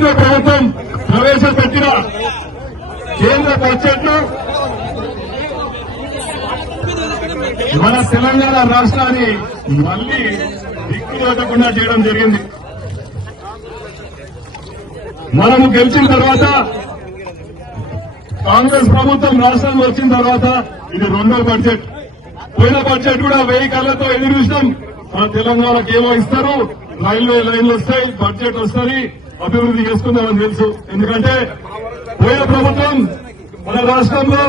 కేంద్ర ప్రభుత్వం ప్రవేశపెట్టిన కేంద్ర బడ్జెట్ లో మన తెలంగాణ రాష్ట్రాన్ని మళ్లీ దిక్కులేకుండా చేయడం జరిగింది. మనము గెలిచిన తర్వాత కాంగ్రెస్ ప్రభుత్వం రాష్ట్రంలో వచ్చిన తర్వాత ఇది రెండో బడ్జెట్. పోయిన బడ్జెట్ కూడా 1000 కళ్లతో ఎదురు చూసినాం. మన తెలంగాణకు ఏమో ఇస్తారు, రైల్వే లైన్లు వస్తాయి, బడ్జెట్ వస్తుంది, అభివృద్ధి చేసుకుందామని తెలుసు. ఎందుకంటే పోయిన ప్రభుత్వం మన రాష్ట్రంలో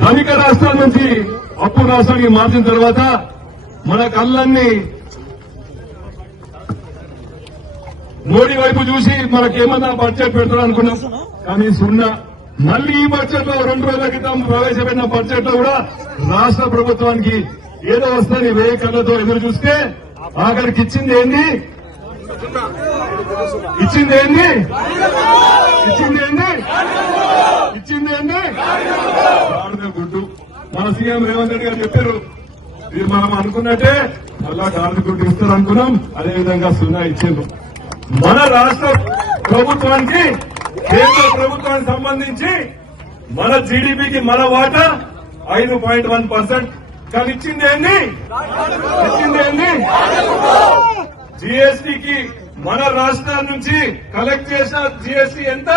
ధనిక రాష్ట్రాల నుంచి అప్పు రాష్ట్రానికి మార్చిన తర్వాత మన కళ్ళన్నీ మోడీ వైపు చూసి మనకేమన్నా బడ్జెట్ పెడతారు అనుకున్నాం, కానీ సున్నా. మళ్లీ ఈ బడ్జెట్ లో 2 రోజుల క్రితం ప్రవేశపెట్టిన బడ్జెట్ లో కూడా రాష్ట్ర ప్రభుత్వానికి ఏదో వస్తుంది 1000 కళ్లతో ఎదురు చూస్తే ఆఖరికి ఇచ్చింది ఏంది? గుడ్డు. మన సీఎం రేవంత్ రెడ్డి గారు చెప్పారు, ఇది మనం అనుకున్నట్టే మళ్ళా గాడిద గుడ్డు ఇస్తారు అనుకున్నాం, అదేవిధంగా సున్నా ఇచ్చిండ్రు. మన రాష్ట్ర ప్రభుత్వానికి కేంద్ర ప్రభుత్వానికి సంబంధించి మన జీడీపీకి మన వాటా 5.1%. కానీ ఇచ్చింది ఏంది? జీఎస్టీకి మన రాష్ట్రాల నుంచి కలెక్ట్ చేసిన జీఎస్టీ ఎంత?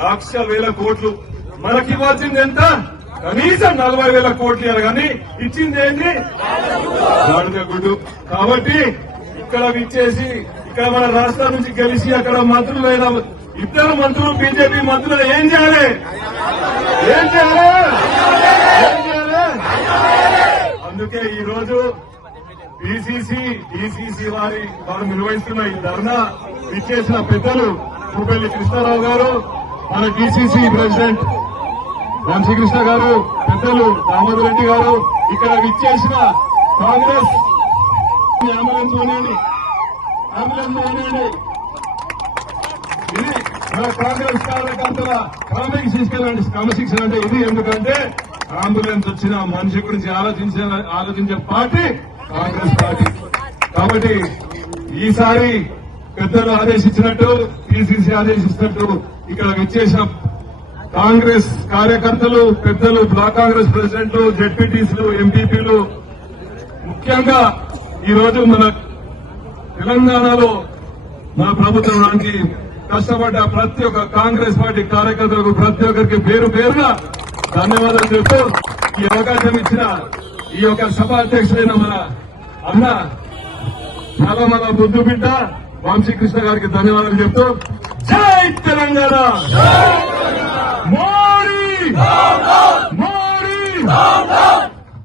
1,00,000 కోట్లు. మనకి ఇవ్వాల్సింది ఎంత? కనీసం 40,000 కోట్లు. కానీ ఇచ్చింది ఏంది? గాడిద గుడ్డు. కాబట్టి ఇక్కడ విచ్చేసి ఇక్కడ మన రాష్ట్రం నుంచి గెలిచి అక్కడ మంత్రులైన 2 మంత్రులు బీజేపీ మంత్రులు ఏం చేయాలి? అందుకే ఈ రోజు డీసీసీ వారు నిర్వహిస్తున్న ఈ ధర్నా విచ్చేసిన పెద్దలు పూపల్లి కృష్ణారావు గారు, మన డీసీసీ ప్రెసిడెంట్ వంశీకృష్ణ గారు, పెద్దలు దామోదర్ రెడ్డి గారు, ఇక్కడ విచ్చేసిన కాంగ్రెస్ అంబులెన్స్ ఇది మన కాంగ్రెస్ కార్యకర్తల క్రమశిక్షణ అంటే ఇది. ఎందుకంటే అంబులెన్స్ వచ్చిన మనిషి గురించి ఆలోచించే పార్టీ కాంగ్రెస్ పార్టీ. కాబట్టి ఈసారి పెద్దలు ఆదేశించినట్టు, పిసిసి ఆదేశించినట్టు ఇక్కడ విచ్చేసిన కాంగ్రెస్ కార్యకర్తలు, పెద్దలు, బ్లాక్ కాంగ్రెస్ ప్రెసిడెంట్లు, జెడ్పీటీసీలు, ఎంపీపీలు, ముఖ్యంగా ఈరోజు మన తెలంగాణలో మన ప్రభుత్వానికి కష్టపడ్డ ప్రతి ఒక్క కాంగ్రెస్ పార్టీ కార్యకర్తలకు ప్రతి ఒక్కరికి పేరుగా ధన్యవాదాలు చెప్తూ ఈ అవకాశం ఇచ్చిన ఈ యొక్క సభ అధ్యక్షుడైన మన అన్న చాలా మన బుద్ధు బిడ్డ వంశీకృష్ణ గారికి ధన్యవాదాలు చెప్తూ జై తెలంగాణ.